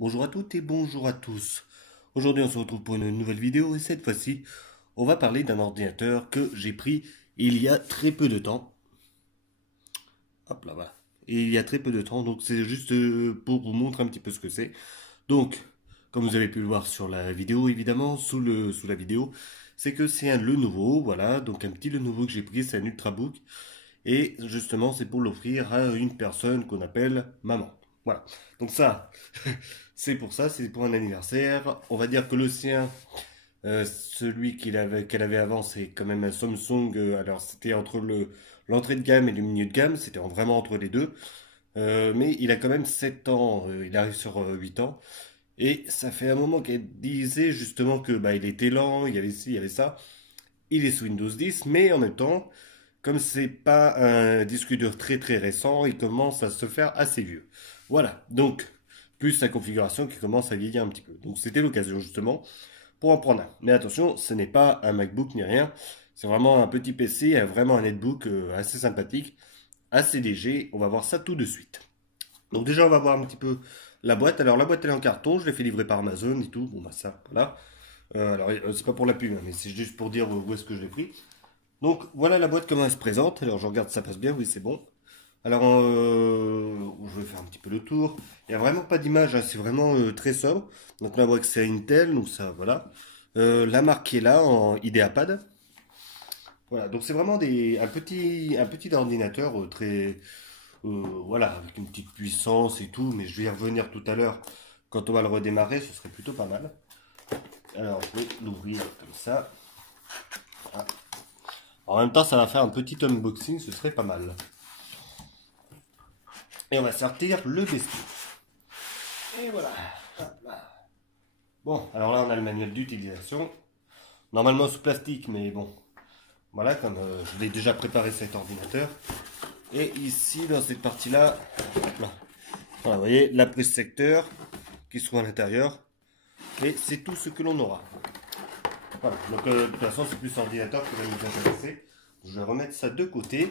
Bonjour à toutes et bonjour à tous. Aujourd'hui on se retrouve pour une nouvelle vidéo et cette fois-ci on va parler d'un ordinateur que j'ai pris il y a très peu de temps. Hop là, voilà. Et il y a très peu de temps, donc c'est juste pour vous montrer un petit peu ce que c'est. Donc, comme vous avez pu le voir sur la vidéo évidemment, sous la vidéo, c'est que c'est un Lenovo, voilà, donc un petit Lenovo que j'ai pris, c'est un Ultrabook. Et justement, c'est pour l'offrir à une personne qu'on appelle maman. Voilà. Donc ça, c'est pour ça, c'est pour un anniversaire. On va dire que le sien, celui qu'elle avait avant, c'est quand même un Samsung. Alors c'était entre l'entrée de gamme et le milieu de gamme, c'était vraiment entre les deux. Mais il a quand même 7 ans, il arrive sur 8 ans. Et ça fait un moment qu'elle disait justement que bah, il était lent, il y avait ci, il y avait ça. Il est sous Windows 10, mais en même temps, comme c'est pas un disque dur très très récent, il commence à se faire assez vieux. Voilà, donc plus sa configuration qui commence à vieillir un petit peu. Donc c'était l'occasion justement pour en prendre un. Mais attention, ce n'est pas un MacBook ni rien, c'est vraiment un petit PC, vraiment un netbook assez sympathique, assez léger. On va voir ça tout de suite. Donc déjà on va voir un petit peu la boîte. Alors la boîte elle est en carton, je l'ai fait livrer par Amazon et tout. Bon bah ça, voilà. C'est pas pour la pub, hein, mais c'est juste pour dire où est-ce que je l'ai pris. Donc voilà la boîte comment elle se présente. Alors je regarde ça passe bien, oui c'est bon. Alors je vais faire un petit peu le tour. Il n'y a vraiment pas d'image, hein, c'est vraiment très sobre. Donc là on voit que c'est Intel, donc ça voilà. La marque qui est là en IdeaPad. Voilà, donc c'est vraiment un petit ordinateur très voilà, avec une petite puissance et tout, mais je vais y revenir tout à l'heure quand on va le redémarrer, ce serait plutôt pas mal. Alors je vais l'ouvrir comme ça. Ah. En même temps, ça va faire un petit unboxing, ce serait pas mal. Et on va sortir le bestiau. Et voilà. Bon, alors là, on a le manuel d'utilisation. Normalement sous plastique, mais bon. Voilà, comme je l'ai déjà préparé cet ordinateur. Et ici, dans cette partie-là, voilà, vous voyez, la prise secteur qui se trouve à l'intérieur. Et c'est tout ce que l'on aura. Voilà, donc de toute façon, c'est plus l'ordinateur qui va nous intéresser. Je vais remettre ça de côté.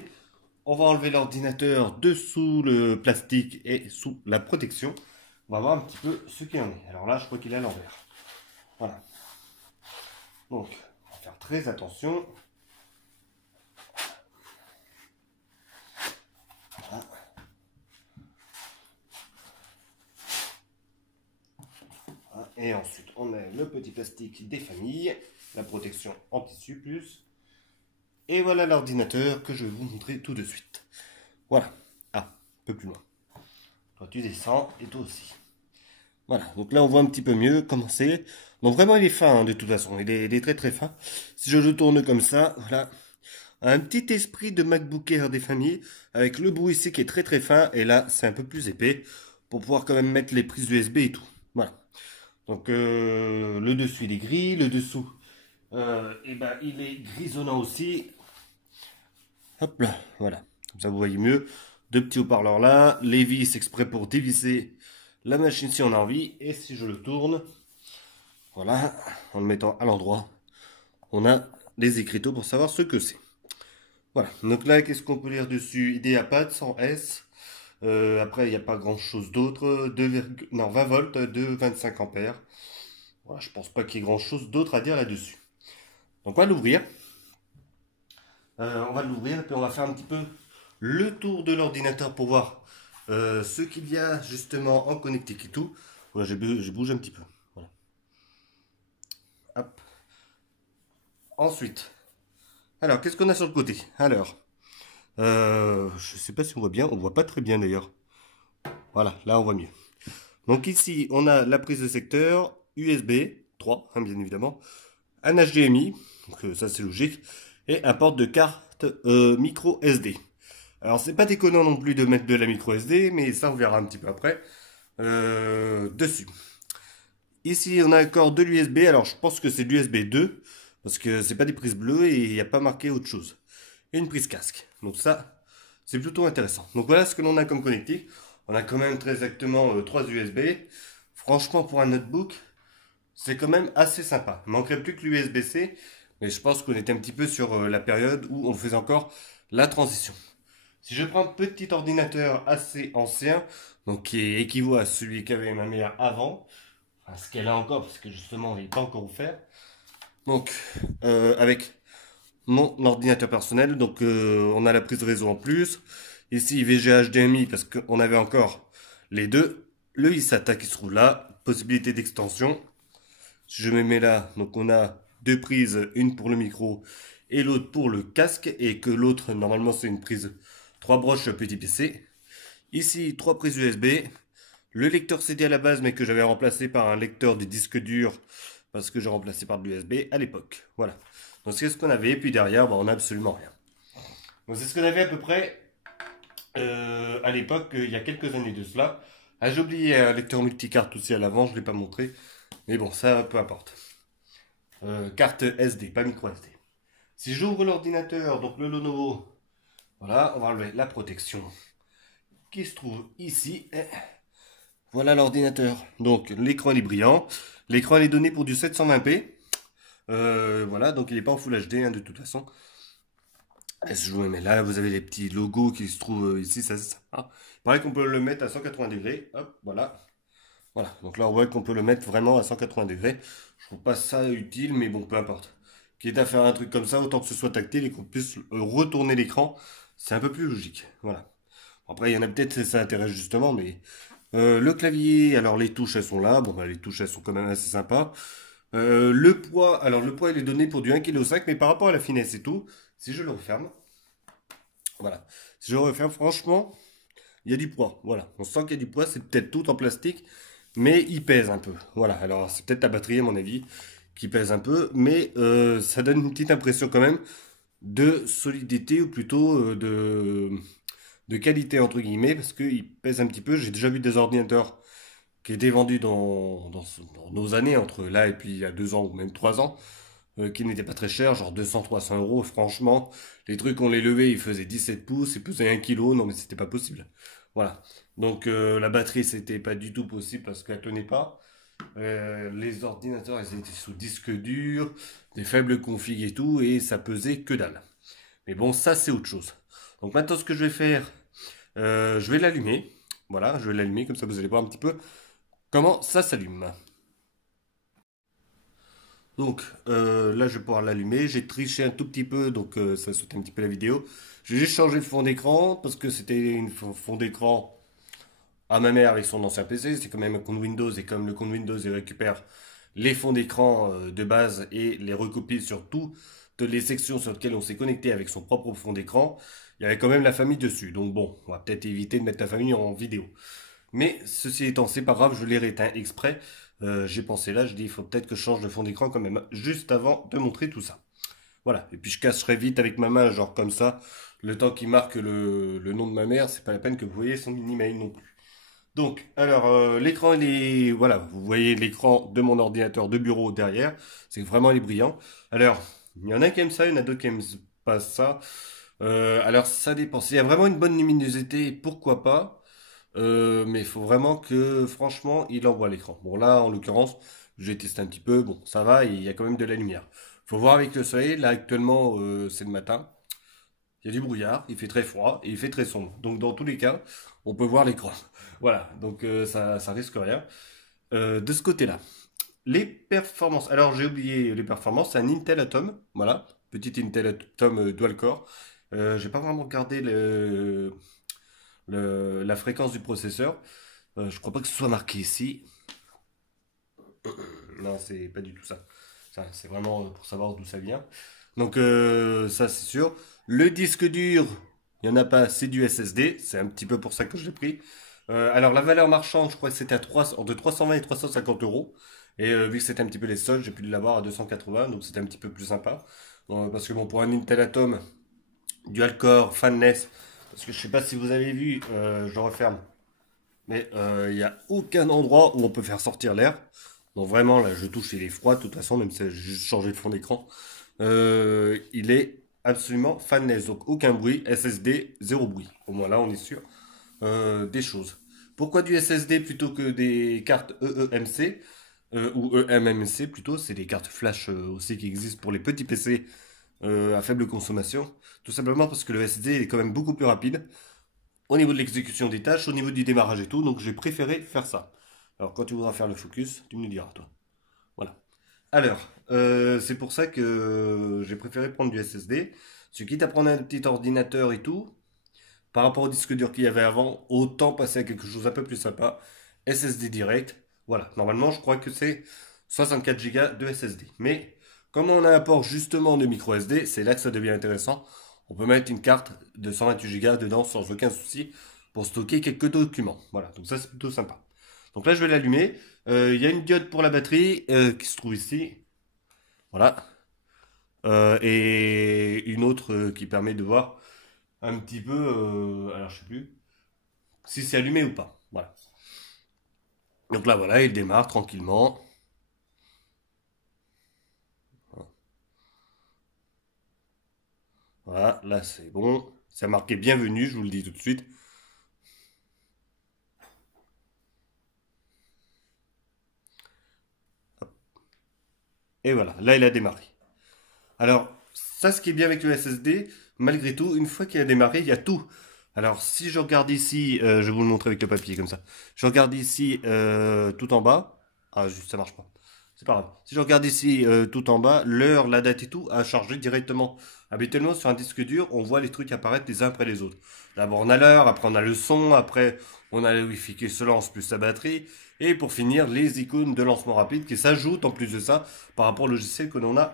On va enlever l'ordinateur dessous le plastique et sous la protection. On va voir un petit peu ce qu'il en est. Alors là, je crois qu'il est à l'envers. Voilà. Donc, on va faire très attention. Voilà. Voilà. Et ensuite, on met le petit plastique des familles, la protection en tissu plus. Et voilà l'ordinateur que je vais vous montrer tout de suite. Voilà. Ah, un peu plus loin. Toi, tu descends et toi aussi. Voilà, donc là on voit un petit peu mieux comment c'est. Donc vraiment il est fin hein, de toute façon, il est très très fin. Si je le tourne comme ça, voilà. Un petit esprit de MacBook Air des familles, avec le bout ici qui est très très fin, et là c'est un peu plus épais, pour pouvoir quand même mettre les prises USB et tout. Voilà. Donc le dessus il est gris, le dessous et ben, il est grisonnant aussi. Hop là, voilà. Comme ça vous voyez mieux. Deux petits haut-parleurs là, les vis exprès pour dévisser la machine si on a envie, et si je le tourne, voilà, en le mettant à l'endroit, on a les écriteaux pour savoir ce que c'est. Voilà, donc là, qu'est-ce qu'on peut lire dessus? IdeaPad sans S. Après, il n'y a pas grand-chose d'autre. 20 volts de 25 ampères. Voilà, je pense pas qu'il y ait grand-chose d'autre à dire là-dessus. Donc on va l'ouvrir. On va l'ouvrir et puis on va faire un petit peu le tour de l'ordinateur pour voir ce qu'il y a justement en connectique et tout. Voilà, j'ai bougé un petit peu. Voilà. Hop. Ensuite, alors, qu'est-ce qu'on a sur le côté? Alors, je sais pas si on voit bien, on voit pas très bien d'ailleurs. Voilà, là on voit mieux. Donc ici, on a la prise de secteur, USB 3, hein, bien évidemment, un HDMI, donc ça c'est logique, et un port de carte micro SD. Alors c'est pas déconnant non plus de mettre de la micro SD, mais ça on verra un petit peu après dessus. Ici, on a encore de l'USB, alors je pense que c'est de l'USB 2, parce que c'est pas des prises bleues et il n'y a pas marqué autre chose. Et une prise casque. Donc ça, c'est plutôt intéressant. Donc voilà ce que l'on a comme connectique. On a quand même très exactement 3 USB. Franchement, pour un notebook, c'est quand même assez sympa. Il manquerait plus que l'USB-C, mais je pense qu'on était un petit peu sur la période où on faisait encore la transition. Si je prends un petit ordinateur assez ancien, donc qui équivaut à celui qu'avait ma mère avant, enfin, ce qu'elle a encore, parce que justement il n'est pas encore offert, donc avec mon ordinateur personnel, donc on a la prise de réseau en plus, ici VGA HDMI parce qu'on avait encore les deux, le eSATA qui se trouve là, possibilité d'extension. Si je me mets là, donc on a deux prises, une pour le micro et l'autre pour le casque, et que l'autre normalement c'est une prise 3 broches petit PC. Ici 3 prises USB, le lecteur CD à la base mais que j'avais remplacé par un lecteur de disque dur parce que j'ai remplacé par de l'USB à l'époque. Voilà. Donc c'est ce qu'on avait, et puis derrière bah, on n'a absolument rien. Donc c'est ce qu'on avait à peu près à l'époque, il y a quelques années de cela. Ah, j'ai oublié un lecteur multicarte aussi à l'avant, je ne l'ai pas montré. Mais bon, ça peu importe. Carte SD, pas micro SD. Si j'ouvre l'ordinateur, donc le Lenovo, voilà, on va enlever la protection qui se trouve ici. Et voilà l'ordinateur. Donc l'écran est brillant. L'écran est donné pour du 720p. Voilà, donc il n'est pas en Full HD hein, de toute façon. Je vous mets là, vous avez les petits logos qui se trouvent ici, ça c'est sympa. Pareil qu'on peut le mettre à 180 degrés. Hop, voilà. Voilà, donc là on voit qu'on peut le mettre vraiment à 180 degrés. Je trouve pas ça utile, mais bon, peu importe. Quitte à faire un truc comme ça, autant que ce soit tactile et qu'on puisse retourner l'écran, c'est un peu plus logique. Voilà. Après, il y en a peut-être que ça intéresse justement, mais le clavier, alors les touches elles sont là. Bon, bah, les touches elles sont quand même assez sympas. Le poids, alors le poids il est donné pour du 1,5 kg, mais par rapport à la finesse et tout, si je le referme, voilà. Si je le referme, franchement, il y a du poids. Voilà, on sent qu'il y a du poids, c'est peut-être tout en plastique, mais il pèse un peu. Voilà, alors c'est peut-être la batterie à mon avis qui pèse un peu, mais ça donne une petite impression quand même de solidité, ou plutôt de qualité entre guillemets, parce qu'il pèse un petit peu. J'ai déjà vu des ordinateurs qui étaient vendus dans nos années, entre là et puis il y a 2 ans ou même 3 ans, qui n'étaient pas très chers, genre 200-300 euros. Franchement, les trucs, on les levait, ils faisaient 17 pouces, ils pesaient 1 kg, non mais c'était pas possible. Voilà. Donc la batterie, c'était pas du tout possible parce qu'elle tenait pas. Les ordinateurs, ils étaient sous disque dur, des faibles configs et tout, et ça pesait que dalle. Mais bon, ça c'est autre chose. Donc maintenant, ce que je vais faire, je vais l'allumer. Voilà, je vais l'allumer, comme ça vous allez voir un petit peu comment ça s'allume. Donc là, je vais pouvoir l'allumer. J'ai triché un tout petit peu, donc ça saute un petit peu la vidéo. J'ai juste changé le fond d'écran parce que c'était une fond d'écran à ma mère avec son ancien PC. C'est quand même un compte Windows, et comme le compte Windows, il récupère les fonds d'écran de base et les recopie sur toutes les sections sur lesquelles on s'est connecté avec son propre fond d'écran. Il y avait quand même la famille dessus. Donc bon, on va peut-être éviter de mettre la famille en vidéo. Mais ceci étant, c'est pas grave, je l'ai rééteint exprès. J'ai pensé là, je dis il faut peut-être que je change de fond d'écran quand même, juste avant de montrer tout ça. Voilà, et puis je casserai vite avec ma main, genre comme ça, le temps qu'il marque le nom de ma mère, c'est pas la peine que vous voyez son email non plus. Donc, alors, l'écran, il est, voilà, vous voyez l'écran de mon ordinateur de bureau derrière, c'est vraiment, il est brillant. Alors, il y en a qui aiment ça, il y en a d'autres qui aiment pas ça. Alors, ça dépend. S'il y a vraiment une bonne luminosité, pourquoi pas. Mais il faut vraiment que, franchement, il envoie l'écran. Bon, là, en l'occurrence, j'ai testé un petit peu. Bon, ça va, il y a quand même de la lumière. Faut voir avec le soleil. Là, actuellement, c'est le matin. Il y a du brouillard, il fait très froid et il fait très sombre. Donc, dans tous les cas, on peut voir l'écran. Voilà, donc ça risque rien. De ce côté-là, les performances. Alors, j'ai oublié les performances. C'est un Intel Atom. Voilà, petit Intel Atom dual core. J'ai pas vraiment regardé la fréquence du processeur. Je crois pas que ce soit marqué ici. Non, c'est pas du tout ça. Ça, c'est vraiment pour savoir d'où ça vient. Donc, ça, c'est sûr. Le disque dur, il n'y en a pas, c'est du SSD. C'est un petit peu pour ça que je l'ai pris. Alors, la valeur marchande, je crois que c'était à entre 320 et 350 euros. Et vu que c'était un petit peu les soldes, j'ai pu l'avoir à 280. Donc, c'était un petit peu plus sympa. Parce que bon, pour un Intel Atom, dual core, fanless, parce que je sais pas si vous avez vu, je referme. Mais il n'y a aucun endroit où on peut faire sortir l'air. Donc vraiment, là, je touche, il est froid de toute façon, même si j'ai juste changé de fond d'écran. Il est absolument fanless, donc aucun bruit. SSD, zéro bruit. Au moins là, on est sûr des choses. Pourquoi du SSD plutôt que des cartes EEMC ou eMMC plutôt? C'est des cartes flash aussi qui existent pour les petits PC à faible consommation. Tout simplement parce que le SSD est quand même beaucoup plus rapide au niveau de l'exécution des tâches, au niveau du démarrage et tout. Donc j'ai préféré faire ça. Alors quand tu voudras faire le focus, tu me le diras toi. Voilà. Alors, c'est pour ça que j'ai préféré prendre du SSD. Ce quitte à prendre un petit ordinateur et tout, par rapport au disque dur qu'il y avait avant, autant passer à quelque chose un peu plus sympa. SSD direct. Voilà, normalement je crois que c'est 64 Go de SSD. Mais comme on a un port justement de micro SD, c'est là que ça devient intéressant. On peut mettre une carte de 128 Go dedans sans aucun souci pour stocker quelques documents. Voilà, donc ça c'est plutôt sympa. Donc là je vais l'allumer. Il y a une diode pour la batterie qui se trouve ici. Voilà. Et une autre qui permet de voir un petit peu, alors je sais plus, si c'est allumé ou pas. Voilà. Donc là, voilà, il démarre tranquillement. Voilà, là c'est bon. C'est marqué bienvenue, je vous le dis tout de suite. Et voilà, là il a démarré. Alors, ça, ce qui est bien avec le SSD, malgré tout, une fois qu'il a démarré, il y a tout. Alors, si je regarde ici, je vais vous le montrer avec le papier comme ça. Je regarde ici tout en bas. Ah, juste, ça marche pas. C'est pas grave. Si je regarde ici tout en bas, l'heure, la date et tout a chargé directement. Habituellement, sur un disque dur, on voit les trucs apparaître les uns après les autres. D'abord, on a l'heure, après, on a le son, après, on a le Wi-Fi qui se lance plus sa batterie. Et pour finir, les icônes de lancement rapide qui s'ajoutent en plus de ça par rapport au logiciel que l'on a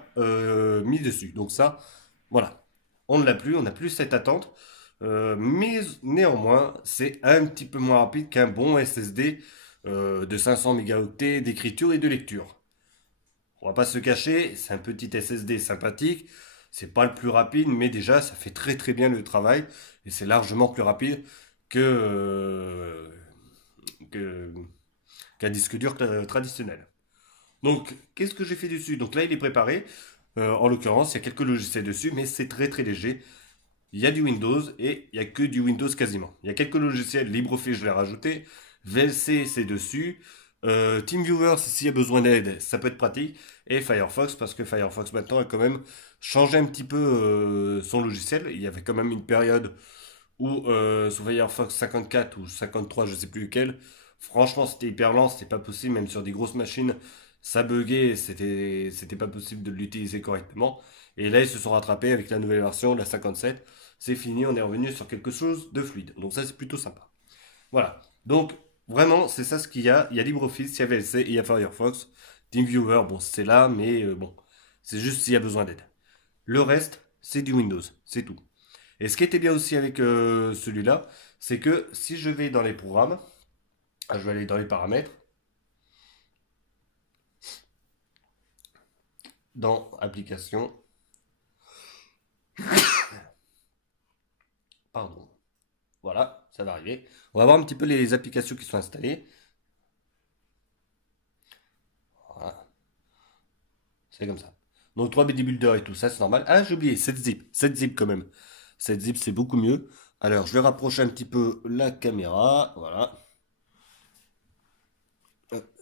mis dessus. Donc ça, voilà. On ne l'a plus, on n'a plus cette attente. Mais néanmoins, c'est un petit peu moins rapide qu'un bon SSD de 500 mégaoctets d'écriture et de lecture. On va pas se cacher, c'est un petit SSD sympathique. C'est pas le plus rapide, mais déjà, ça fait très très bien le travail. Et c'est largement plus rapide que, qu'un disque dur traditionnel. Donc, qu'est-ce que j'ai fait dessus? Donc là, il est préparé. En l'occurrence, il y a quelques logiciels dessus, mais c'est très très léger. Il y a du Windows et il n'y a que du Windows quasiment. Il y a quelques logiciels, LibreOffice, je l'ai rajouté. VLC, c'est dessus. TeamViewer, s'il y a besoin d'aide, ça peut être pratique. Et Firefox, parce que Firefox maintenant a quand même changé un petit peu son logiciel. Il y avait quand même une période où sur Firefox 54 ou 53, je sais plus lequel, franchement c'était hyper lent, c'était pas possible, même sur des grosses machines, ça buguait, c'était pas possible de l'utiliser correctement. Et là ils se sont rattrapés avec la nouvelle version, la 57. C'est fini, on est revenu sur quelque chose de fluide. Donc ça c'est plutôt sympa. Voilà. Donc vraiment c'est ça ce qu'il y a. Il y a LibreOffice, il y a VLC et il y a Firefox. TeamViewer, bon c'est là, mais bon, c'est juste s'il y a besoin d'aide. Le reste, c'est du Windows, c'est tout. Et ce qui était bien aussi avec celui-là, c'est que si je vais dans les programmes, je vais aller dans les paramètres, dans applications, pardon, voilà, ça va arriver. On va voir un petit peu les applications qui sont installées. Voilà, c'est comme ça. Donc 3 BD Builder et tout ça, c'est normal. Ah, j'ai oublié, 7zip, 7zip quand même. 7zip, c'est beaucoup mieux. Alors, je vais rapprocher un petit peu la caméra, voilà.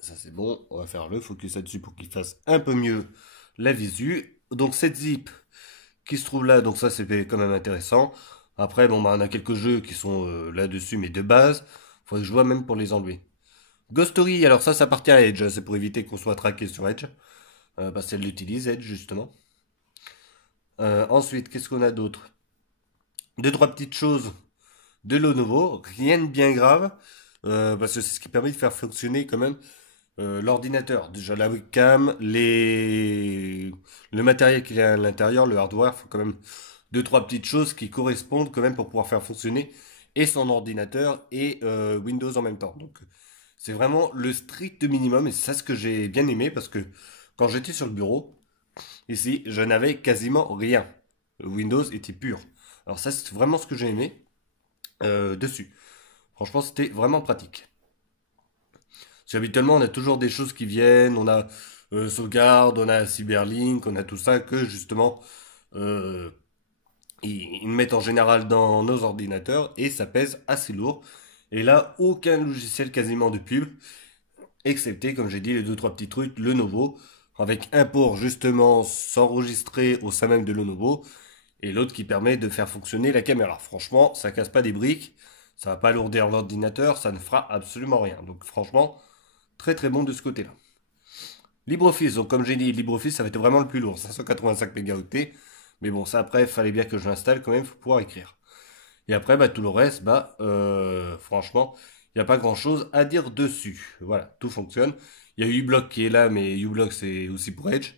Ça c'est bon, on va faire le focus là-dessus pour qu'il fasse un peu mieux la visu. Donc 7zip, qui se trouve là, donc ça c'est quand même intéressant. Après, bon, bah, on a quelques jeux qui sont là-dessus, mais de base, faudrait que je vois même pour les enlever. Ghost Story, alors ça appartient à Edge, hein, c'est pour éviter qu'on soit traqué sur Edge, parce qu'elle l'utilise, Edge, justement. Ensuite, qu'est-ce qu'on a d'autre? Deux, trois petites choses de Lenovo, rien de bien grave, parce que c'est ce qui permet de faire fonctionner quand même l'ordinateur. Déjà la webcam, le matériel qu'il y a à l'intérieur, le hardware, faut quand même deux, trois petites choses qui correspondent quand même pour pouvoir faire fonctionner et son ordinateur et Windows en même temps. Donc c'est vraiment le strict minimum et c'est ça ce que j'ai bien aimé parce que quand j'étais sur le bureau, ici, je n'avais quasiment rien. Windows était pur. Alors ça, c'est vraiment ce que j'ai aimé dessus. Franchement, c'était vraiment pratique. Parce qu'habituellement, on a toujours des choses qui viennent, on a Sauvegarde, on a Cyberlink, on a tout ça que justement euh, ils mettent en général dans nos ordinateurs et ça pèse assez lourd. Et là, aucun logiciel quasiment de pub, excepté, comme j'ai dit, les deux trois petits trucs, Lenovo. avec un port justement s'enregistrer au sein même de Lenovo et l'autre qui permet de faire fonctionner la caméra. Franchement, ça casse pas des briques, ça va pas alourdir l'ordinateur, ça ne fera absolument rien. Donc franchement, très très bon de ce côté-là. LibreOffice, donc comme j'ai dit, LibreOffice ça va être vraiment le plus lourd, 585 mégaoctets. Mais bon, ça après, il fallait bien que je l'installe quand même pour pouvoir écrire. Et après, bah, tout le reste, franchement, il n'y a pas grand-chose à dire dessus. Voilà, tout fonctionne. Il y a uBlock qui est là, mais uBlock c'est aussi pour Edge.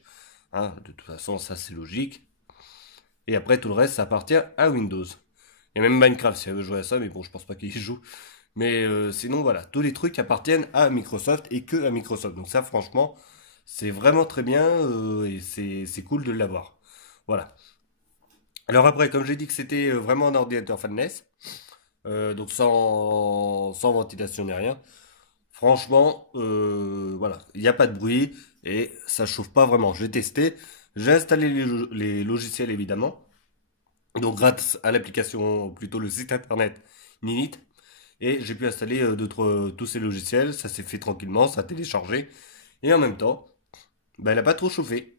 Hein, de toute façon, ça c'est logique. Et après, tout le reste, ça appartient à Windows. Il y a même Minecraft si elle veut jouer à ça, mais bon, je pense pas qu'il y joue. Mais sinon, voilà, tous les trucs appartiennent à Microsoft et que à Microsoft. Donc ça, franchement, c'est vraiment très bien et c'est cool de l'avoir. Voilà. Alors après, comme j'ai dit que c'était vraiment un ordinateur fanless, donc sans ventilation ni rien, franchement, voilà, il n'y a pas de bruit et ça chauffe pas vraiment. J'ai testé, j'ai installé les logiciels évidemment, donc grâce à l'application, plutôt le site internet Ninit, et j'ai pu installer tous ces logiciels, ça s'est fait tranquillement, ça a téléchargé, et en même temps, bah, elle n'a pas trop chauffé.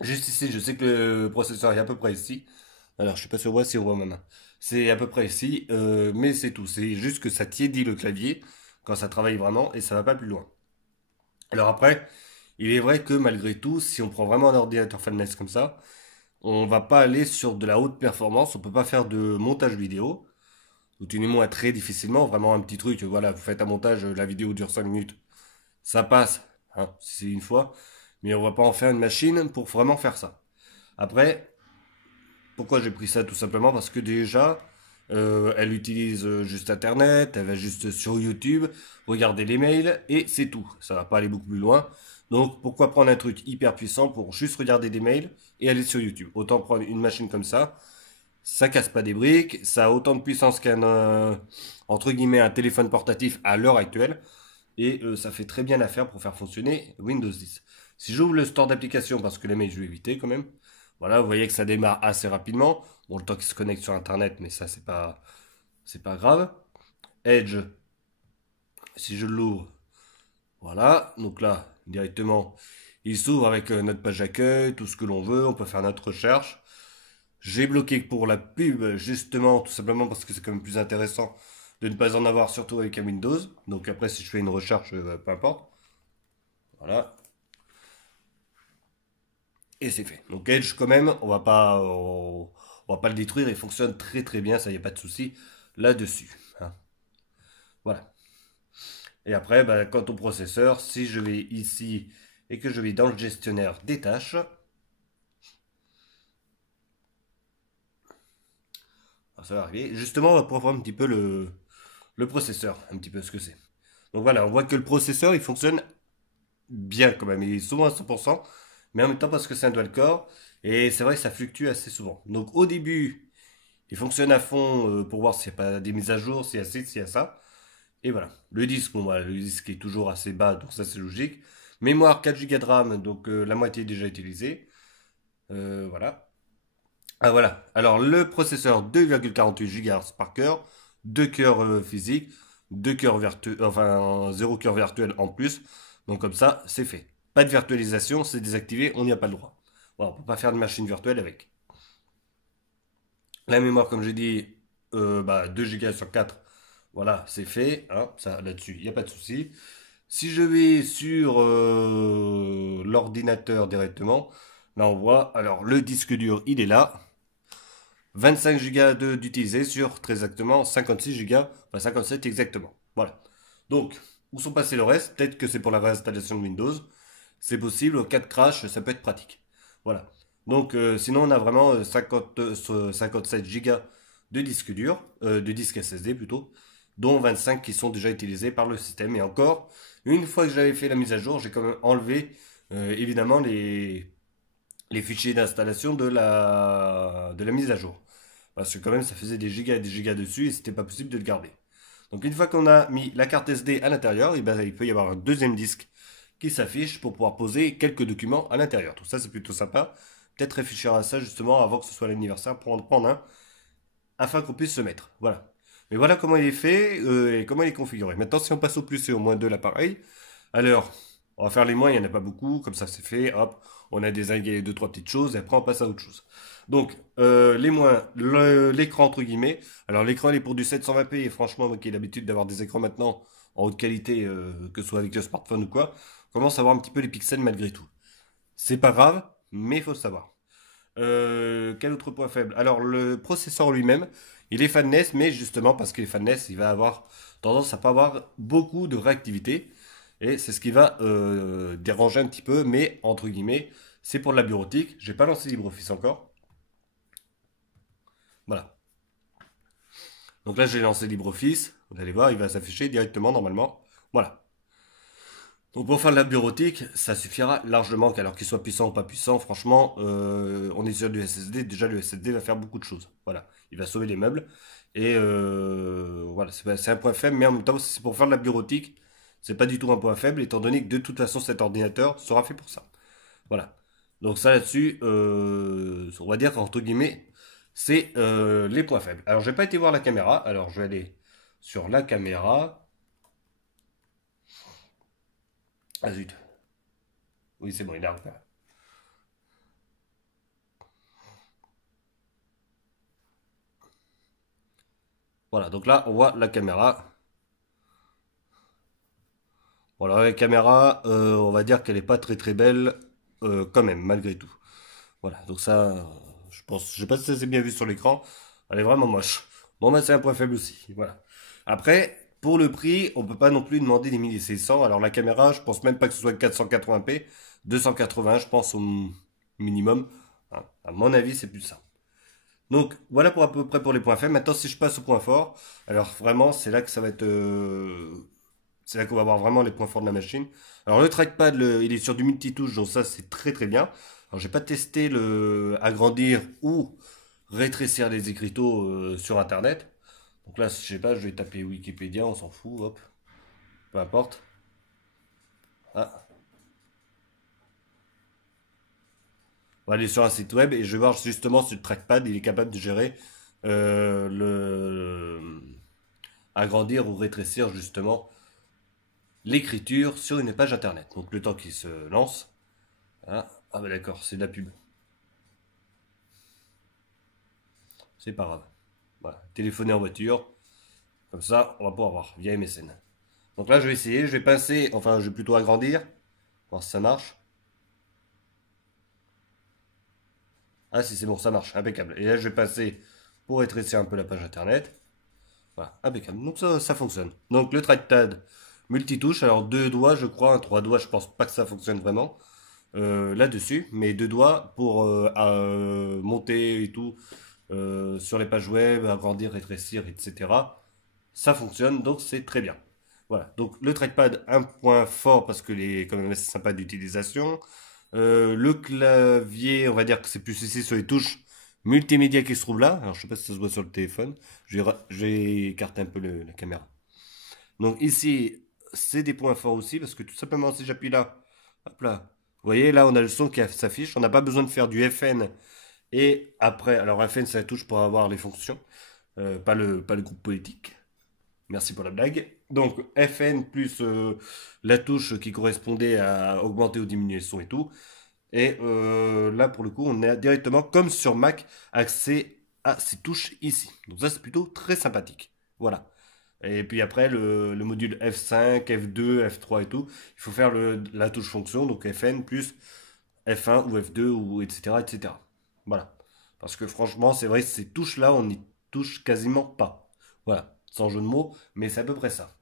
Juste ici, je sais que le processeur est à peu près ici. Alors, je suis pas sûr si on voit ma main. C'est à peu près ici, mais c'est tout. C'est juste que ça tiédit le clavier quand ça travaille vraiment et ça va pas plus loin. Alors après, il est vrai que malgré tout, si on prend vraiment un ordinateur fanless comme ça, on va pas aller sur de la haute performance. On peut pas faire de montage vidéo, ou du moins très difficilement. Vraiment un petit truc. Voilà, vous faites un montage, la vidéo dure 5 minutes, ça passe. Hein, si c'est une fois, mais on va pas en faire une machine pour vraiment faire ça. Après, pourquoi j'ai pris ça? Tout simplement parce que déjà, elle utilise juste Internet, elle va juste sur YouTube, regarder les mails, et c'est tout. Ça va pas aller beaucoup plus loin. Donc pourquoi prendre un truc hyper puissant pour juste regarder des mails et aller sur YouTube? Autant prendre une machine comme ça casse pas des briques, ça a autant de puissance qu'un, entre guillemets, un téléphone portatif à l'heure actuelle, et ça fait très bien l'affaire pour faire fonctionner Windows 10. Si j'ouvre le store d'applications, parce que les mails je vais éviter quand même, voilà, vous voyez que ça démarre assez rapidement. Bon, le temps qu'il se connecte sur Internet, mais ça, c'est pas grave. Edge, si je l'ouvre, voilà. Donc là, directement, il s'ouvre avec notre page d'accueil, tout ce que l'on veut. On peut faire notre recherche. J'ai bloqué pour la pub, justement, tout simplement parce que c'est quand même plus intéressant de ne pas en avoir, surtout avec un Windows. Donc après, si je fais une recherche, peu importe. Voilà. Et c'est fait. Donc Edge, quand même, on va pas le détruire. Il fonctionne très très bien. Ça, y a pas de souci là-dessus. Hein. Voilà. Et après, bah, quant au processeur, si je vais ici et que je vais dans le gestionnaire des tâches, ça va arriver. Justement, on va pouvoir voir un petit peu le processeur, un petit peu ce que c'est. Donc voilà, on voit que le processeur, il fonctionne bien quand même. Il est souvent à 100%, mais en même temps parce que c'est un dual core. Et c'est vrai que ça fluctue assez souvent. Donc au début, il fonctionne à fond pour voir s'il n'y a pas des mises à jour, s'il y a ci, s'il y a ça. Et voilà. Le disque, bon, voilà, le disque est toujours assez bas, donc ça c'est logique. Mémoire 4 Go de RAM, donc la moitié est déjà utilisée. Voilà. Ah voilà. Alors le processeur 2,48 GHz par cœur, 2 cœurs physiques, 2 cœurs virtuels, enfin 0 cœur virtuel en plus. Donc comme ça, c'est fait. Pas de virtualisation, c'est désactivé, on n'y a pas le droit. Voilà, on peut pas faire de machine virtuelle avec. La mémoire, comme j'ai dit, 2 Go sur 4, voilà, c'est fait. Hein, ça, là-dessus, il n'y a pas de souci. Si je vais sur l'ordinateur directement, là on voit, alors le disque dur, il est là. 25 Go d'utiliser sur très exactement 56 Go, enfin 57 exactement. Voilà. Donc, où sont passés le reste? Peut-être que c'est pour la réinstallation de Windows. C'est possible, au cas de crash, ça peut être pratique. Voilà. Donc, sinon, on a vraiment 57 Go de disque dur, de disque SSD plutôt, dont 25 qui sont déjà utilisés par le système. Et encore, une fois que j'avais fait la mise à jour, j'ai quand même enlevé évidemment les fichiers d'installation de la mise à jour. Parce que quand même, ça faisait des gigas et des gigas dessus et c'était pas possible de le garder. Donc une fois qu'on a mis la carte SD à l'intérieur, il peut y avoir un deuxième disque qui s'affiche pour pouvoir poser quelques documents à l'intérieur. Tout ça, c'est plutôt sympa. Peut-être réfléchir à ça justement avant que ce soit l'anniversaire pour en prendre un, afin qu'on puisse se mettre. Voilà. Mais voilà comment il est fait et comment il est configuré. Maintenant, si on passe au plus et au moins de l'appareil, alors On va faire les moins, il n'y en a pas beaucoup, comme ça c'est fait, hop, on a désingué deux, trois petites choses, et après on passe à autre chose. Donc, les moins, l'écran entre guillemets. Alors l'écran il est pour du 720p, et franchement, moi qui ai l'habitude d'avoir des écrans maintenant en haute qualité, que ce soit avec le smartphone ou quoi, commence à voir un petit peu les pixels malgré tout. C'est pas grave, mais il faut le savoir. Quel autre point faible? Alors le processeur lui-même, il est fanless, mais justement parce qu'il est fanless, il va avoir tendance à pas avoir beaucoup de réactivité. Et c'est ce qui va déranger un petit peu, mais entre guillemets, c'est pour de la bureautique. J'ai pas lancé LibreOffice encore. Voilà. Donc là, j'ai lancé LibreOffice. Vous allez voir, il va s'afficher directement normalement. Voilà. Donc pour faire de la bureautique, ça suffira largement, alors qu'il soit puissant ou pas puissant, franchement, on est sur du SSD, déjà le SSD va faire beaucoup de choses. Voilà, il va sauver les meubles. Et voilà, c'est un point faible, mais en même temps, c'est pour faire de la bureautique, c'est pas du tout un point faible, étant donné que de toute façon, cet ordinateur sera fait pour ça. Voilà. Donc ça là-dessus, on va dire entre guillemets, c'est les points faibles. Alors je vais pas été voir la caméra, alors je vais aller sur la caméra. Ah zut. Oui, c'est bon, il arrive. Voilà, donc là, on voit la caméra. Voilà, la caméra, on va dire qu'elle n'est pas très très belle, quand même, malgré tout. Voilà, donc ça, je pense, je sais pas si ça s'est bien vu sur l'écran, elle est vraiment moche. Bon, bah, c'est un point faible aussi, voilà. Après, pour le prix, on peut pas non plus demander des 1600. Alors la caméra, je pense même pas que ce soit 480p, 280, je pense au minimum. Hein. À mon avis, c'est plus ça. Donc voilà pour à peu près pour les points faibles. Maintenant, si je passe au point fort, alors vraiment, c'est là que ça va être, c'est là qu'on va voir vraiment les points forts de la machine. Alors le trackpad, il est sur du multitouche, donc ça c'est très très bien. Alors j'ai pas testé le agrandir ou rétrécir les écriteaux sur internet. Donc là, je sais pas, je vais taper Wikipédia, on s'en fout, hop, peu importe. Ah, on va aller sur un site web et je vais voir justement si le trackpad il est capable de gérer le agrandir ou rétrécir justement l'écriture sur une page internet. Donc le temps qu'il se lance. Ah, ah bah d'accord, c'est de la pub. C'est pas grave. Voilà, téléphoner en voiture. Comme ça, on va pouvoir voir via MSN. Donc là, je vais essayer. Je vais pincer, enfin, je vais plutôt agrandir. Voir si ça marche. Ah si, c'est bon, ça marche. Impeccable. Et là, je vais passer pour rétrécir un peu la page internet. Voilà, impeccable. Donc ça fonctionne. Donc le trackpad multitouche. Alors deux doigts, je crois. Un trois doigts, je pense pas que ça fonctionne vraiment. Là-dessus. Mais deux doigts pour monter et tout. Sur les pages web, agrandir, rétrécir, etc. Ça fonctionne, donc c'est très bien. Voilà, donc le trackpad, un point fort parce que les quand même assez sympa d'utilisation. Le clavier, on va dire que c'est plus ici sur les touches multimédia qui se trouve là. Alors je sais pas si ça se voit sur le téléphone. Je vais écarter un peu la caméra. Donc ici, c'est des points forts aussi parce que tout simplement si j'appuie là, hop là, vous voyez là on a le son qui s'affiche. On n'a pas besoin de faire du FN et après, alors FN c'est la touche pour avoir les fonctions, pas le groupe politique. Merci pour la blague. Donc FN plus la touche qui correspondait à augmenter ou diminuer le son et tout. Et là pour le coup on a directement comme sur Mac accès à ces touches ici. Donc ça c'est plutôt très sympathique. Voilà. Et puis après le module F5, F2, F3 et tout, il faut faire la touche fonction, donc FN plus F1 ou F2 ou etc. etc. Voilà. Parce que franchement c'est vrai ces touches là on n'y touche quasiment pas. Voilà sans jeu de mots, mais c'est à peu près ça.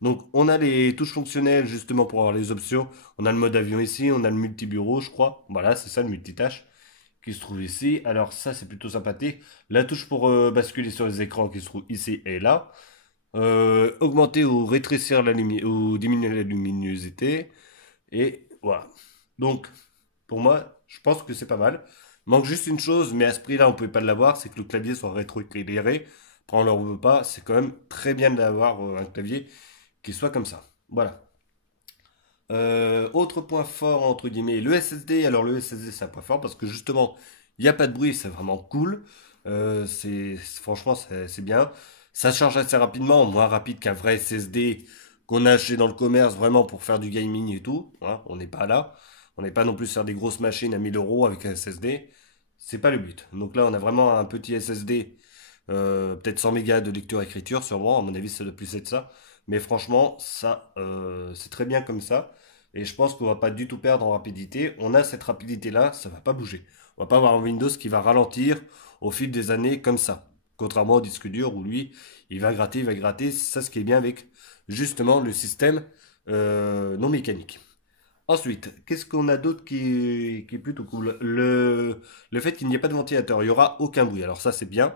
Donc on a les touches fonctionnelles justement pour avoir les options. On a le mode avion ici, on a le multibureau je crois. Voilà, c'est ça le multitâche qui se trouve ici. Alors ça c'est plutôt sympathique. La touche pour basculer sur les écrans qui se trouve ici et là. Augmenter ou rétrécir la lumière ou diminuer la luminosité. Et voilà. Donc pour moi, je pense que c'est pas mal. Manque juste une chose, mais à ce prix-là, on ne pouvait pas l'avoir, c'est que le clavier soit rétroéclairé. Après, on ne leur veut pas. C'est quand même très bien d'avoir un clavier qui soit comme ça. Voilà. Autre point fort, entre guillemets, le SSD. Alors, le SSD, c'est un point fort parce que justement, il n'y a pas de bruit, c'est vraiment cool. Franchement, c'est bien. Ça charge assez rapidement, moins rapide qu'un vrai SSD qu'on a acheté dans le commerce vraiment pour faire du gaming et tout. Hein, on n'est pas là. On n'est pas non plus sur des grosses machines à 1000 euros avec un SSD. C'est pas le but. Donc là, on a vraiment un petit SSD, peut-être 100 mégas de lecture-écriture, sûrement. À mon avis, ça doit plus être ça. Mais franchement, ça, c'est très bien comme ça. Et je pense qu'on va pas du tout perdre en rapidité. On a cette rapidité-là, ça va pas bouger. On va pas avoir un Windows qui va ralentir au fil des années comme ça. Contrairement au disque dur où lui, il va gratter, il va gratter. C'est ça ce qui est bien avec justement le système non mécanique. Ensuite, qu'est-ce qu'on a d'autre qui est plutôt cool? Le fait qu'il n'y ait pas de ventilateur, il n'y aura aucun bruit. Alors ça, c'est bien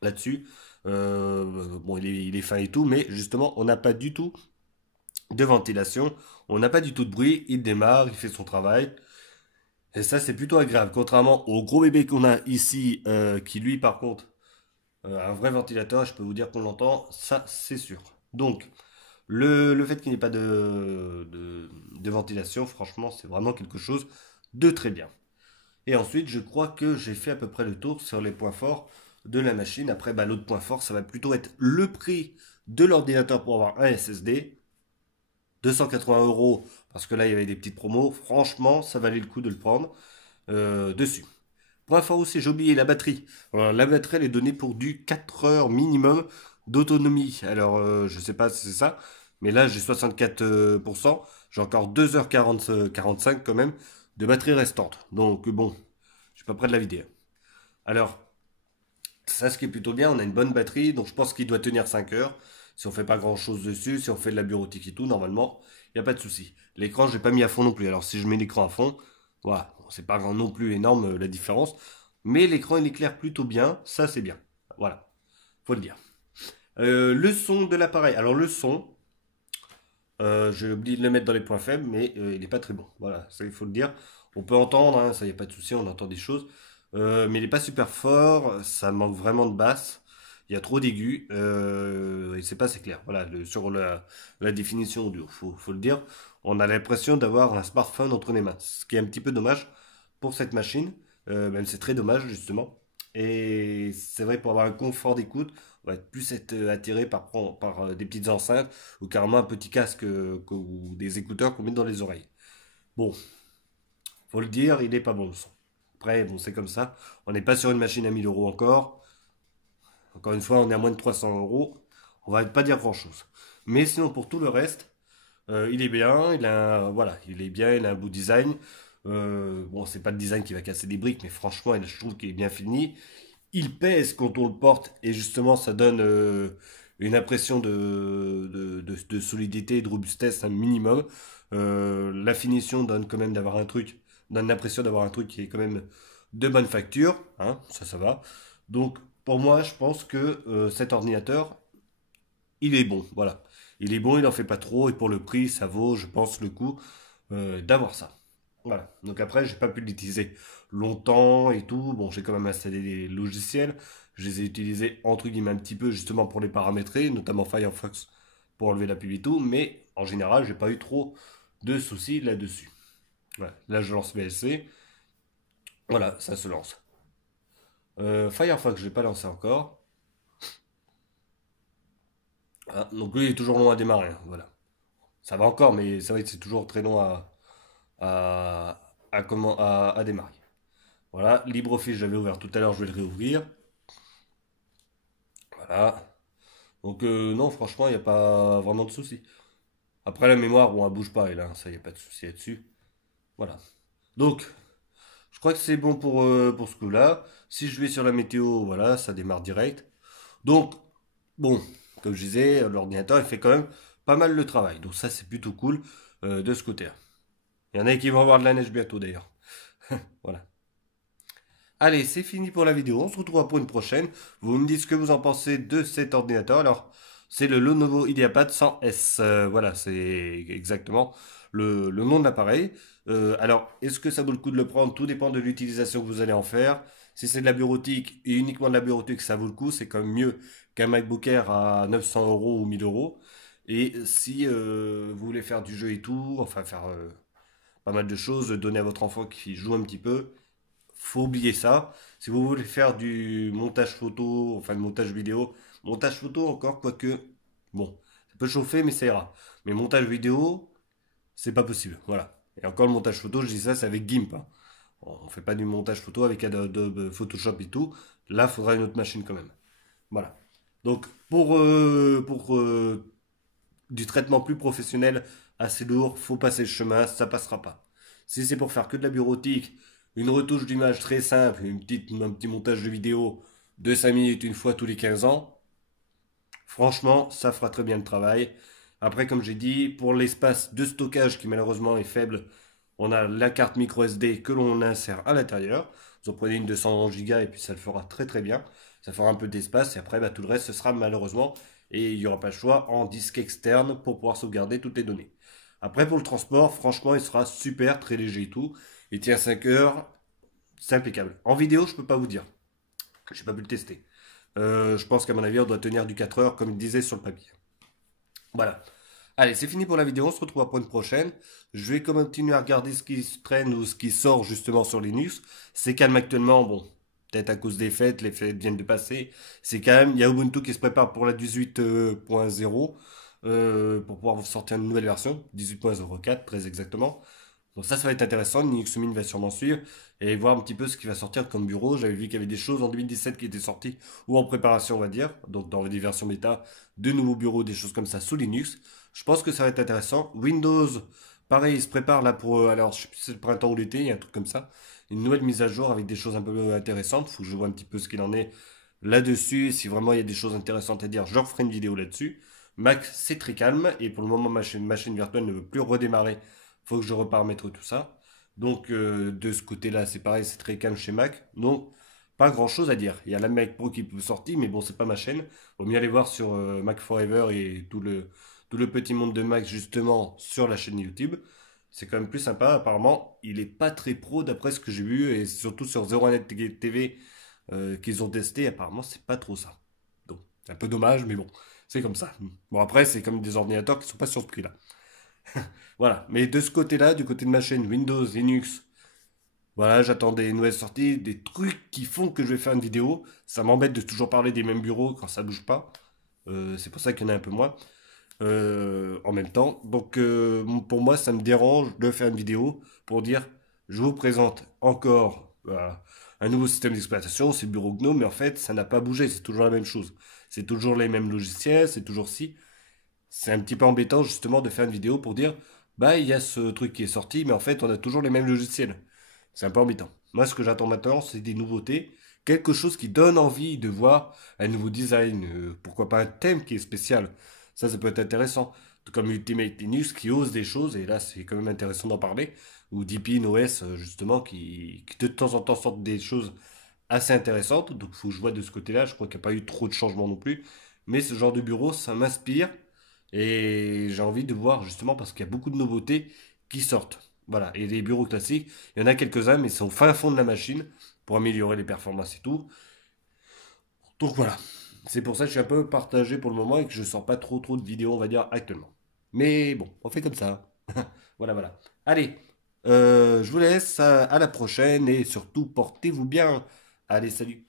là-dessus. Bon, il est fin et tout, mais justement, on n'a pas du tout de ventilation. On n'a pas du tout de bruit. Il démarre, il fait son travail. Et ça, c'est plutôt agréable. Contrairement au gros bébé qu'on a ici, qui lui, par contre, a un vrai ventilateur, je peux vous dire qu'on l'entend, ça, c'est sûr. Donc, le fait qu'il n'y ait pas de ventilation, franchement, c'est vraiment quelque chose de très bien. Et ensuite, je crois que j'ai fait à peu près le tour sur les points forts de la machine. Après, bah, l'autre point fort, ça va plutôt être le prix de l'ordinateur pour avoir un SSD. 280 euros, parce que là, il y avait des petites promos. Franchement, ça valait le coup de le prendre dessus. Point fort aussi, j'ai oublié la batterie. Alors, la batterie, elle est donnée pour du 4 heures minimum d'autonomie. Alors, je sais pas si c'est ça, mais là, j'ai 64%. J'ai encore 2h40, 45 quand même de batterie restante. Donc, bon, je suis pas près de la vider. Alors, ça, ce qui est plutôt bien, on a une bonne batterie, donc je pense qu'il doit tenir 5 heures. Si on fait pas grand chose dessus, si on fait de la bureautique et tout, normalement, il n'y a pas de souci. L'écran, j'ai pas mis à fond non plus. Alors, si je mets l'écran à fond, voilà, bon, c'est pas non plus énorme la différence. Mais l'écran, il éclaire plutôt bien, ça c'est bien. Voilà, faut le dire. Le son de l'appareil. Alors, le son, j'ai oublié de le mettre dans les points faibles, mais il n'est pas très bon. Voilà, ça il faut le dire. On peut entendre, hein, ça y a pas de souci, on entend des choses. Mais il n'est pas super fort, ça manque vraiment de basse. Il y a trop d'aigus, et c'est pas assez clair. Voilà, sur la définition audio, faut le dire. On a l'impression d'avoir un smartphone entre les mains, ce qui est un petit peu dommage pour cette machine. Même c'est très dommage justement. Et c'est vrai pour avoir un confort d'écoute, on va plus être attiré par des petites enceintes ou carrément un petit casque ou des écouteurs qu'on met dans les oreilles. Bon, faut le dire, il n'est pas bon le son. Après, bon, c'est comme ça. On n'est pas sur une machine à 1000 euros encore. Encore une fois, on est à moins de 300 euros. On va pas dire grand-chose. Mais sinon, pour tout le reste, il est bien. Voilà, il est bien. Il a un beau design. Bon, c'est pas le design qui va casser des briques, mais franchement, je trouve qu'il est bien fini. Il pèse quand on le porte et justement, ça donne une impression de solidité et de robustesse un minimum. La finition donne quand même donne l'impression d'avoir un truc qui est quand même de bonne facture, hein, ça va. Donc pour moi, je pense que cet ordinateur, il est bon, voilà. Il est bon, il en fait pas trop et pour le prix, ça vaut, je pense, le coup d'avoir ça. Voilà. Donc après, j'ai pas pu l'utiliser longtemps et tout. Bon, j'ai quand même installé des logiciels. Je les ai utilisés entre guillemets un petit peu justement pour les paramétrer, notamment Firefox pour enlever la pub et tout. Mais en général, j'ai pas eu trop de soucis là-dessus. Voilà. Là, je lance VLC. Voilà, ça se lance. Firefox, je l'ai pas lancé encore. Ah, donc lui, il est toujours long à démarrer, hein. Voilà. Ça va encore, mais c'est vrai que c'est toujours très long à démarrer. Voilà, LibreOffice, j'avais ouvert tout à l'heure, je vais le réouvrir. Voilà. Donc non, franchement, il n'y a pas vraiment de souci. Après la mémoire, bon, elle bouge pas, et là, ça, il n'y a pas de souci là-dessus. Voilà. Donc, je crois que c'est bon pour ce coup-là. Si je vais sur la météo, voilà, ça démarre direct. Donc, bon, comme je disais, l'ordinateur, il fait quand même pas mal le travail. Donc ça, c'est plutôt cool de ce côté-là. Il y en a qui vont avoir de la neige bientôt, d'ailleurs. Voilà. Allez, c'est fini pour la vidéo. On se retrouvera pour une prochaine. Vous me dites ce que vous en pensez de cet ordinateur. Alors, c'est le Lenovo IdeaPad 100S. Voilà, c'est exactement le nom de l'appareil. Alors, est-ce que ça vaut le coup de le prendre? Tout dépend de l'utilisation que vous allez en faire. Si c'est de la bureautique et uniquement de la bureautique, ça vaut le coup. C'est quand même mieux qu'un MacBook Air à 900 euros ou 1000 euros. Et si vous voulez faire du jeu et tout, enfin faire pas mal de choses, donner à votre enfant qui joue un petit peu, faut oublier ça. Si vous voulez faire du montage photo, enfin le montage vidéo, montage photo encore, quoique, bon, peut chauffer, mais ça ira. Mais montage vidéo, c'est pas possible. Voilà. Et encore le montage photo, je dis ça, c'est avec GIMP, hein. On fait pas du montage photo avec Adobe Photoshop et tout. Là, il faudra une autre machine quand même. Voilà. Donc, pour du traitement plus professionnel, assez lourd, faut passer le chemin, ça passera pas. Si c'est pour faire que de la bureautique, une retouche d'image très simple, un petit montage de vidéo de 5 minutes une fois tous les 15 ans, franchement, ça fera très bien le travail. Après, comme j'ai dit, pour l'espace de stockage qui malheureusement est faible, on a la carte micro SD que l'on insère à l'intérieur. Vous en prenez une de 100 Go et puis ça le fera très très bien. Ça fera un peu d'espace et après bah, tout le reste ce sera malheureusement et il n'y aura pas le choix en disque externe pour pouvoir sauvegarder toutes les données. Après pour le transport, franchement il sera super, très léger et tout. Il tient 5 heures, c'est impeccable. En vidéo je peux pas vous dire, j'ai pas pu le tester. Je pense qu'à mon avis on doit tenir du 4 heures comme il disait sur le papier. Voilà. Allez, c'est fini pour la vidéo, on se retrouve pour une prochaine. Je vais continuer à regarder ce qui se traîne ou ce qui sort justement sur Linux. C'est calme actuellement, bon, peut-être à cause des fêtes, les fêtes viennent de passer. C'est calme, il y a Ubuntu qui se prépare pour la 18.0 pour pouvoir vous sortir une nouvelle version, 18.04 très exactement. Donc ça va être intéressant, Linux Mint va sûrement suivre et voir un petit peu ce qui va sortir comme bureau. J'avais vu qu'il y avait des choses en 2017 qui étaient sorties ou en préparation on va dire, donc dans des versions bêta, de nouveaux bureaux, des choses comme ça sous Linux. Je pense que ça va être intéressant. Windows, pareil, il se prépare là pour, alors je sais plus si c'est le printemps ou l'été, il y a un truc comme ça. Une nouvelle mise à jour avec des choses un peu intéressantes. Faut que je vois un petit peu ce qu'il en est là-dessus. Si vraiment il y a des choses intéressantes à dire, je referai une vidéo là-dessus. Mac, c'est très calme et pour le moment ma chaîne virtuelle ne veut plus redémarrer. Faut que je reparamètre tout ça. Donc de ce côté-là, c'est pareil, c'est très calme chez Mac. Donc pas grand-chose à dire. Il y a la Mac Pro qui peut sortir, mais bon, c'est pas ma chaîne. Vaut mieux aller voir sur Mac Forever et tout le petit monde de Mac justement sur la chaîne YouTube. C'est quand même plus sympa. Apparemment, il est pas très pro d'après ce que j'ai vu et surtout sur 01net TV qu'ils ont testé. Apparemment, c'est pas trop ça. Donc, c'est un peu dommage, mais bon, c'est comme ça. Bon, après, c'est comme des ordinateurs qui sont pas sur ce prix-là. Voilà. Mais de ce côté-là, du côté de ma chaîne Windows, Linux, voilà, j'attends des nouvelles sorties, des trucs qui font que je vais faire une vidéo. Ça m'embête de toujours parler des mêmes bureaux quand ça bouge pas. C'est pour ça qu'il y en a un peu moins en même temps. Donc pour moi, ça me dérange de faire une vidéo pour dire, je vous présente encore un nouveau système d'exploitation, c'est le bureau GNOME, mais en fait, ça n'a pas bougé, c'est toujours la même chose. C'est toujours les mêmes logiciels, c'est toujours si. C'est un petit peu embêtant justement de faire une vidéo pour dire, bah il y a ce truc qui est sorti, mais en fait, on a toujours les mêmes logiciels. C'est un peu embêtant. Moi, ce que j'attends maintenant, c'est des nouveautés, quelque chose qui donne envie de voir un nouveau design, pourquoi pas un thème qui est spécial. Ça peut être intéressant. Tout comme Ultimate Linux qui ose des choses, et là, c'est quand même intéressant d'en parler. Ou Deepin OS, justement, qui de temps en temps sortent des choses assez intéressantes. Donc, il faut que je vois de ce côté-là. Je crois qu'il n'y a pas eu trop de changements non plus. Mais ce genre de bureau, ça m'inspire. Et j'ai envie de voir, justement, parce qu'il y a beaucoup de nouveautés qui sortent. Voilà, et les bureaux classiques, il y en a quelques-uns, mais c'est au fin fond de la machine pour améliorer les performances et tout. Donc voilà, c'est pour ça que je suis un peu partagé pour le moment et que je sors pas trop de vidéos, on va dire, actuellement. Mais bon, on fait comme ça. Voilà, voilà. Allez, je vous laisse, à la prochaine et surtout portez-vous bien. Allez, salut.